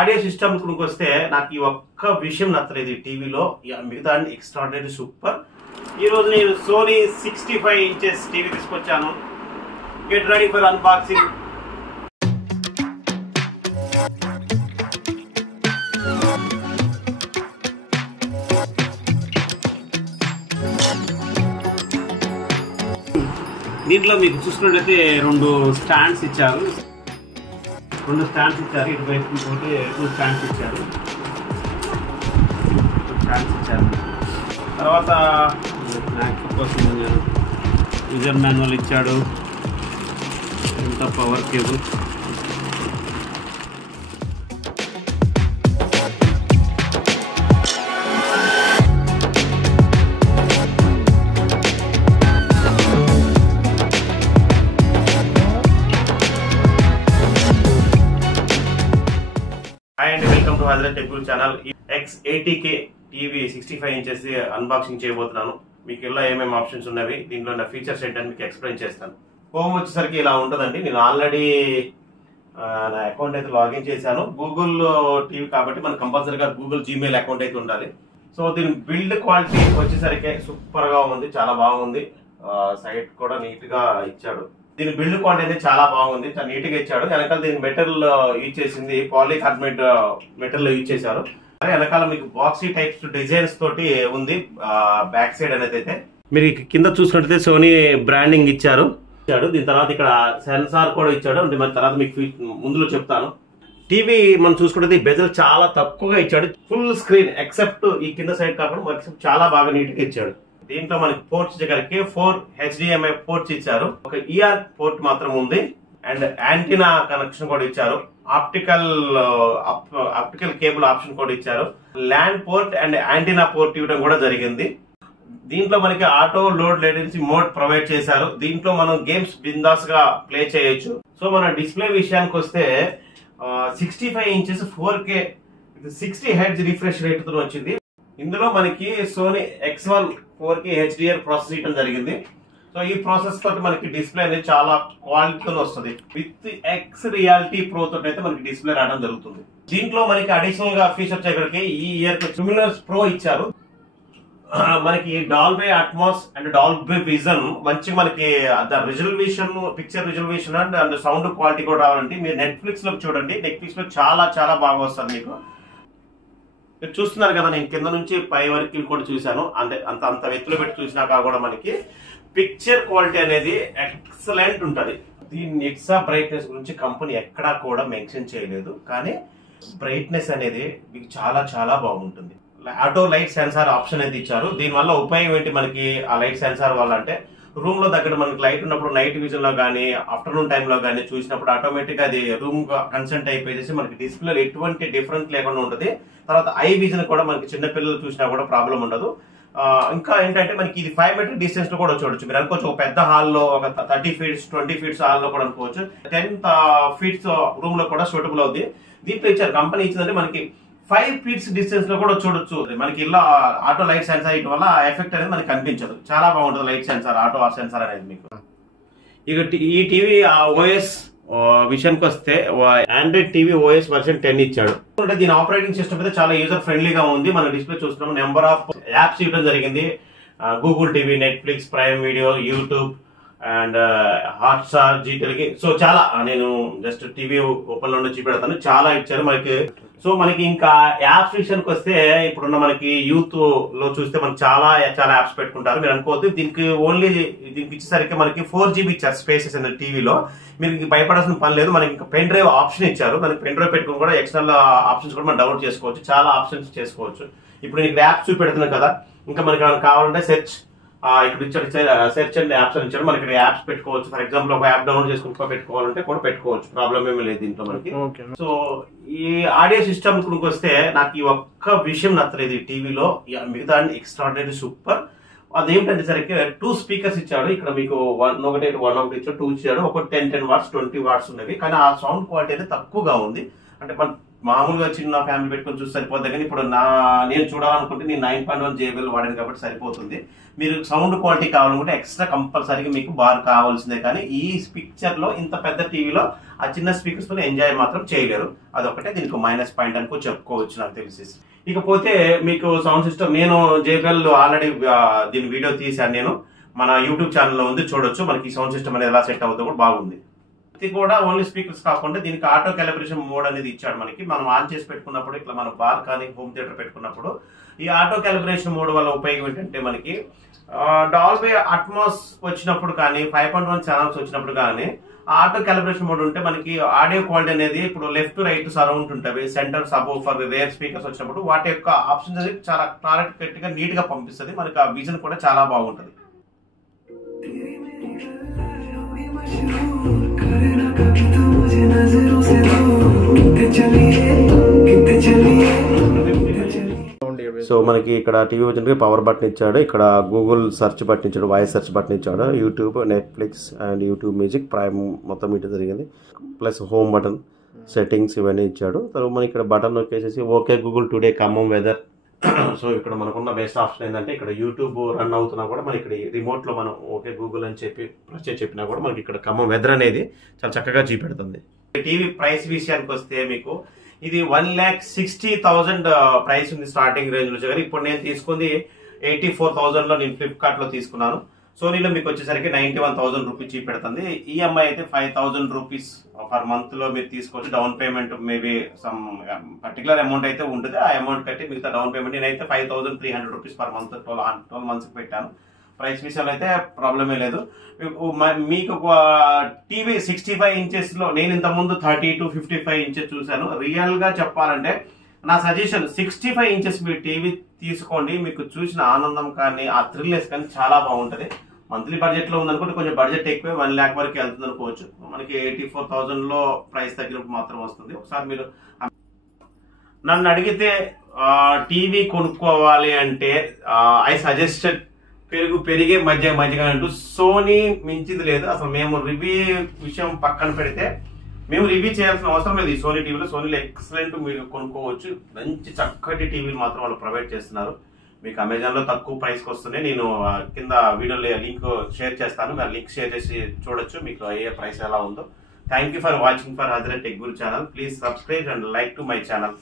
Audio system వస్తే నాకు ఈ ఒక్క విషయం నచ్చలేదు టీవీలో, మిగతా ఎక్స్ట్రాడినరీ సూపర్. ఈరోజు నేను సోనీ 65 ఇంచెస్ టీవీ తీసుకొచ్చాను. Get ready for unboxing. దీంట్లో మీకు చూసుకున్నట్లయితే రెండు స్టాండ్స్ ఇచ్చారు. ఇటువైపు ఇంకోటి 2 స్టాండ్స్ ఇచ్చారు. తర్వాత యూజర్ మాన్యువల్ ఇచ్చాడు. ఇంత power cable. And welcome to Hazrat technical channel. X80K TV 65 inches unboxing చేయబోతున్నాను. మీకు ఇలా ఏమేమి ఆప్షన్స్ ఉన్నవి, దీంట్లో ఉన్న ఫీచర్స్ ఏంటని మీకు ఎక్స్ప్లెయిన్ చేస్తాను. హోమ్ వచ్చేసరికి ఇలా ఉంటుందండి. నేను ఆల్రెడీ నా అకౌంట్ అయితే లాగిన్ చేశాను. గూగుల్ టీవీ కాబట్టి మనకు కంపల్సరీగా గూగుల్ జీమెయిల్ అకౌంట్ అయితే ఉండాలి. సో దీని బిల్డ్ క్వాలిటీ వచ్చేసరికి సూపర్ గా ఉంది, చాలా బాగుంది. సైట్ కూడా నీట్ గా ఇచ్చాడు. దీని బిల్డ్ క్వాలిటీ అనేది చాలా బాగుంది, చాలా నీట్ గా ఇచ్చాడు. వెనకాల దీనికి మెటీరియల్ యూజ్ చేసింది పాలికార్బోనేట్ మెటీరియల్ యూజ్ చేశారు. వెనకాల మీకు బాక్సీ టైప్స్ డిజైన్స్ తోటి ఉంది బ్యాక్ సైడ్ అనేది. అయితే మీరు కింద చూసినట్టయితే సోనీ బ్రాండింగ్ ఇచ్చారు. దీని తర్వాత ఇక్కడ సెన్సార్ కూడా ఇచ్చాడు. మరి తర్వాత మీకు ముందులో చెప్తాను. టీవీ మనం చూసుకుంటే బెజల్ చాలా తక్కువగా ఇచ్చాడు. ఫుల్ స్క్రీన్ ఎక్సెప్ట్ ఈ కింద సైడ్ కాకుండా చాలా బాగా నీట్ గా ఇచ్చాడు. దీంట్లో మనకి పోర్ట్స్ దగ్గరికి 4 HDMI పోర్ట్స్ ఇచ్చారు. ఒక ER పోర్ట్ మాత్రం ఉంది. అండ్ యాంటీనా కనెక్షన్ కూడా ఇచ్చారు. ఆప్టికల్ కేబుల్ ఆప్షన్ కూడా ఇచ్చారు. Land port and antenna port ఇవ్వడం కూడా జరిగింది. దీంట్లో మనకి auto load latency mode provide చేశారు. దీంట్లో మనం గేమ్స్ బిందాస్ గా ప్లే చేయొచ్చు. సో మన డిస్ప్లే విషయానికి వస్తే 65 inches 4K 60 Hz refresh rate తో వచ్చింది. ఇందులో మనకి Sony X1 4K HDR process ఇవ్వడం జరిగింది. సో ఈ ప్రాసెస్ తోటి మనకి డిస్ప్లే అనేది చాలా క్వాలిటీతో వస్తుంది. విత్ ఎక్స్ రియాలిటీ ప్రో తోటి అయితే మనకి డిస్ప్లే రావడం జరుగుతుంది. దీంట్లో మనకి అడిషనల్ గా ఫీచర్ చేయడానికి ఈ ఇయర్ ల్యూమినస్ ప్రో ఇచ్చారు. మనకి Dolby Atmos and Dolby vision మంచి మనకి resolution, picture resolution and sound quality కూడా రావాలంటే మీరు నెట్ఫ్లిక్స్ లో చూడండి. నెట్ఫ్లిక్స్ లో చాలా చాలా బాగా వస్తుంది మీకు. మీరు చూస్తున్నారు కదా, నేను కింద నుంచి పై వరకు కూడా చూశాను. అంత ఎత్తులో పెట్టి చూసినాక కూడా మనకి పిక్చర్ క్వాలిటీ అనేది ఎక్సలెంట్ ఉంటది. దీని ఎక్సా బ్రైట్నెస్ గురించి కంపెనీ ఎక్కడా కూడా మెన్షన్ చేయలేదు, కానీ బ్రైట్నెస్ అనేది మీకు చాలా చాలా బాగుంటుంది. ఆటో లైట్ సెన్సార్ ఆప్షన్ అయితే ఇచ్చారు. దీని వల్ల ఉపయోగం ఏంటి మనకి ఆ లైట్ సెన్సార్ వల్ల అంటే, రూమ్ లో దగ్గర మనకి లైట్ ఉన్నప్పుడు నైట్ విజన్ లో కానీ ఆఫ్టర్నూన్ టైమ్ లో కానీ చూసినప్పుడు ఆటోమేటిక్ గా అది రూమ్ కన్సెంట్ అయిపోయేసి మనకి డిస్ప్లే ఎటువంటి డిఫరెన్స్ లేకుండా ఉంటుంది. తర్వాత ఐ విజన్ కూడా మనకి చిన్న పిల్లలు చూసినా కూడా ప్రాబ్లం ఉండదు. ఇంకా ఏంటంటే మనకి ఇది 5 మీటర్ డిస్టెన్స్ లో కూడా చూడొచ్చు. మీరు అనుకోవచ్చు ఒక పెద్ద హాల్లో ఒక 30 ఫీట్స్ 20 ఫీట్స్ హాల్లో కూడా అనుకోవచ్చు. 10 ఫీట్స్ రూమ్ లో కూడా సూటబుల్ అవుతుంది. దీంట్లో ఇచ్చారు కంపెనీ ఇచ్చిందంటే మనకి 5 ఫీట్స్ డిస్టెన్స్ లో కూడా చూడొచ్చు. మనకి ఇలా ఆటో లైట్ సెన్సార్ ఇవ్వడం వల్ల ఎఫెక్ట్ అనేది మనకి కనిపించదు. చాలా బాగుంటుంది లైట్ సెన్సార్, ఆటో సెన్సార్ అనేది మీకు. ఇక ఈ టీవీ ఓఎస్ విషయానికి వస్తే ఆండ్రాయిడ్ టీవీ ఓఎస్ వర్షన్ 10 ఇచ్చాడు. దీని ఆపరేటింగ్ సిస్టమ్ అయితే చాలా యూజర్ ఫ్రెండ్లీగా ఉంది. మన డిస్ప్లే చూస్తున్నాం. నెంబర్ ఆఫ్ యాప్స్ ఇవ్వడం జరిగింది. Google TV, Netflix, Prime Video, YouTube and Hotstar, Zee Telugu. So చాలా నేను జస్ట్ టీవీ ఓపెన్ లో చూపెడతాను. చాలా ఇచ్చారు మనకి. సో మనకి ఇంకా యాప్స్ విషయానికి వస్తే ఇప్పుడున్న మనకి యూత్ లో చూస్తే మనకి చాలా యాప్స్ పెట్టుకుంటారు. మీరు అనుకోవద్దు, దీనికి ఇచ్చేసరికి మనకి 4GB ఇచ్చారు స్పేసెస్ అనేది టీవీలో. మీరు భయపడాల్సిన పని లేదు. మనకి ఇంకా పెన్ డ్రైవ్ ఆప్షన్ ఇచ్చారు. మనకి పెన్ డ్రైవ్ పెట్టుకుని కూడా ఎక్స్టర్నల్ ఆప్షన్స్ కూడా మనం డౌన్లోడ్ చేసుకోవచ్చు. చాలా ఆప్షన్స్ చేసుకోవచ్చు. ఇప్పుడు నీకు యాప్స్ చూపెడుతున్నాం కదా, ఇంకా మనకి కావాలంటే ఇక్కడ ఇచ్చాడు సెర్చ్ అండ్ యాప్స్ అని ఇచ్చాడు. మనకి యాప్స్ పెట్టుకోవచ్చు. ఫర్ ఎగ్జాంపుల్ ఒక యాప్ డౌన్లోడ్ చేసుకుని పెట్టుకోవాలంటే కూడా పెట్టుకోవచ్చు. ప్రాబ్లం ఏమీ లేదు దీంట్లో మనకి. సో ఈ ఆడియో సిస్టమ్ వస్తే నాకు ఈ ఒక్క విషయం నచ్చలేదు టీవీలో, మిగతా ఎక్స్ట్రాడినరీ సూపర్. అదేంటంటే సరికి 2 స్పీకర్స్ ఇచ్చాడు. ఇక్కడ మీకు ఒకటి ఇచ్చాడు, 2 ఇచ్చాడు. ఒక 10 వాట్స్ 20 వాట్స్ ఉన్నవి. కానీ ఆ సౌండ్ క్వాలిటీ అయితే తక్కువగా ఉంది. అంటే మన మామూలుగా చిన్న ఫ్యామిలీ పెట్టుకొని చూసి సరిపోద్ది, కానీ ఇప్పుడు నేను చూడాలనుకుంటే నేను 9.1 JBL వాడాను కాబట్టి సరిపోతుంది. మీరు సౌండ్ క్వాలిటీ కావాలనుకుంటే ఎక్స్ట్రా కంపల్సరీగా మీకు బార్ కావాల్సిందే, కానీ ఈ పిక్చర్ లో ఇంత పెద్ద టీవీలో ఆ చిన్న స్పీకర్స్ తో ఎంజాయ్ మాత్రం చేయలేరు. అదొకటే దీనికి మైనస్ పాయింట్ అనుకో చెప్పుకోవచ్చు నాకు తెలిసి. ఇకపోతే మీకు సౌండ్ సిస్టమ్, నేను JBL ఆల్రెడీ దీని వీడియో తీశాను, నేను మన యూట్యూబ్ ఛానల్లో ఉంది, చూడొచ్చు. మనకి ఈ సౌండ్ సిస్టమ్ అనేది ఎలా సెట్ అవుతుందో కూడా బాగుంది. ఇది కూడా ఓన్లీ స్పీకర్స్ కాకుండా దీనికి ఆటో క్యాలిబ్రేషన్ మోడ్ అనేది ఇచ్చాడు మనకి. మనం ఆన్ చేసి పెట్టుకున్నప్పుడు ఇట్లా మన బార్ కానీ హోమ్ థియేటర్ పెట్టుకున్నప్పుడు ఈ ఆటో క్యాలిబ్రేషన్ మోడ్ వల్ల ఉపయోగం ఏంటంటే మనకి డాల్బీ అట్మాస్ వచ్చినప్పుడు కానీ 5.1 ఛానల్స్ వచ్చినప్పుడు కానీ ఆటో క్యాలిబ్రేషన్ మోడ్ ఉంటే మనకి ఆడియో క్వాలిటీ అనేది ఇప్పుడు లెఫ్ట్ రైట్ సరౌండ్ ఉంటుంది, centre sub for rare speakers వచ్చినప్పుడు వాటి యొక్క ఆప్షన్స్ అనేది చాలా క్లారిటీ గా నీట్ గా పంపిస్తుంది. మనకి ఆ విజన్ కూడా చాలా బాగుంటుంది. సో మనకి ఇక్కడ టీవీ వచ్చిన పవర్ బటన్ ఇచ్చాడు, ఇక్కడ గూగుల్ సెర్చ్ బటన్ ఇచ్చాడు, వాయిస్ సెర్చ్ బటన్ ఇచ్చాడు, YouTube, Netflix and YouTube music, prime మొత్తం ఇటు జరిగింది, ప్లస్ హోమ్ బటన్, సెట్టింగ్స్ ఇవన్నీ ఇచ్చాడు. తర్వాత మనకి ఇక్కడ బటన్ నొక్కేసేసి okay Google today Khammam weather. So ఇక్కడ మనకున్న బెస్ట్ ఆప్షన్ ఏంటంటే ఇక్కడ యూట్యూబ్ రన్ అవుతున్నా కూడా మనకి ఇక్కడ రిమోట్ లో మనం ఓకే గూగుల్ అని చెప్పినా కూడా మనకి ఇక్కడ ఖమ్మం వెదర్ అనేది చాలా చక్కగా చూపెడుతుంది. టీవీ ప్రైస్ విషయానికి వస్తే మీకు ఇది 1,60,000 ప్రైస్ ఉంది స్టార్టింగ్ రేంజ్ లో. ఇప్పుడు నేను తీసుకుంది 84,000 లో నేను ఫ్లిప్కార్ట్ లో తీసుకున్నాను. సోనీలో మీకు వచ్చేసరికి 91,000 రూపీస్ చూపెడుతుంది. ఈఎంఐ అయితే 5,000 రూపీస్ పర్ మంత్ లో మీరు తీసుకోవచ్చు. Down payment maybe some particular amount అయితే ఉంటుంది, ఆ అమౌంట్ కట్టి మిగతా డౌన్ పేమెంట్ నేనైతే 5,300 రూపీస్ పర్ మంత్ 12 మంత్స్ పెట్టాను. ప్రైస్ విషయంలో అయితే ప్రాబ్లమే లేదు. మీకు టీవీ 65 ఇంచెస్ లో నేను ఇంత ముందు 32, 55 ఇంచెస్ చూశాను. రియల్ గా చెప్పాలంటే నా సజెషన్ 65 ఇంచెస్ మీరు టీవీ తీసుకోండి. మీకు చూసిన ఆనందం కానీ ఆ థ్రిల్నెస్ కానీ చాలా బాగుంటది. మంత్లీ బడ్జెట్ లో ఉందనుకుంటే కొంచెం బడ్జెట్ ఎక్కువే, 1 lakh వరకు వెళ్తుంది అనుకోవచ్చు. మనకి 84,000 లో ప్రైస్ తగ్గినప్పుడు మాత్రం వస్తుంది. ఒకసారి మీరు నన్ను అడిగితే టీవీ కొనుక్కోవాలి అంటే ఐ సజెస్టెడ్ పెరిగే మధ్యగా అంటూ సోనీ మించింది లేదు. అసలు మేము రివ్యూ విషయం పక్కన పెడితే మేము రివ్యూ చేయాల్సిన అవసరం లేదు. ఈ సోనీ టీవీలో ఎక్సలెంట్ మీరు కొనుక్కోవచ్చు. మంచి చక్కటి టీవీలు మాత్రం వాళ్ళు ప్రొవైడ్ చేస్తున్నారు. మీకు అమెజాన్ లో తక్కువ ప్రైస్కి వస్తున్నాయి. నేను కింద వీడియోలో లింక్ షేర్ చేస్తాను, మీరు లింక్ షేర్ చేసి చూడొచ్చు మీకు ఏ ప్రైస్ ఎలా ఉందో. Thank you for watching for Hazrat tech Guru channel. Please subscribe and like to my channel.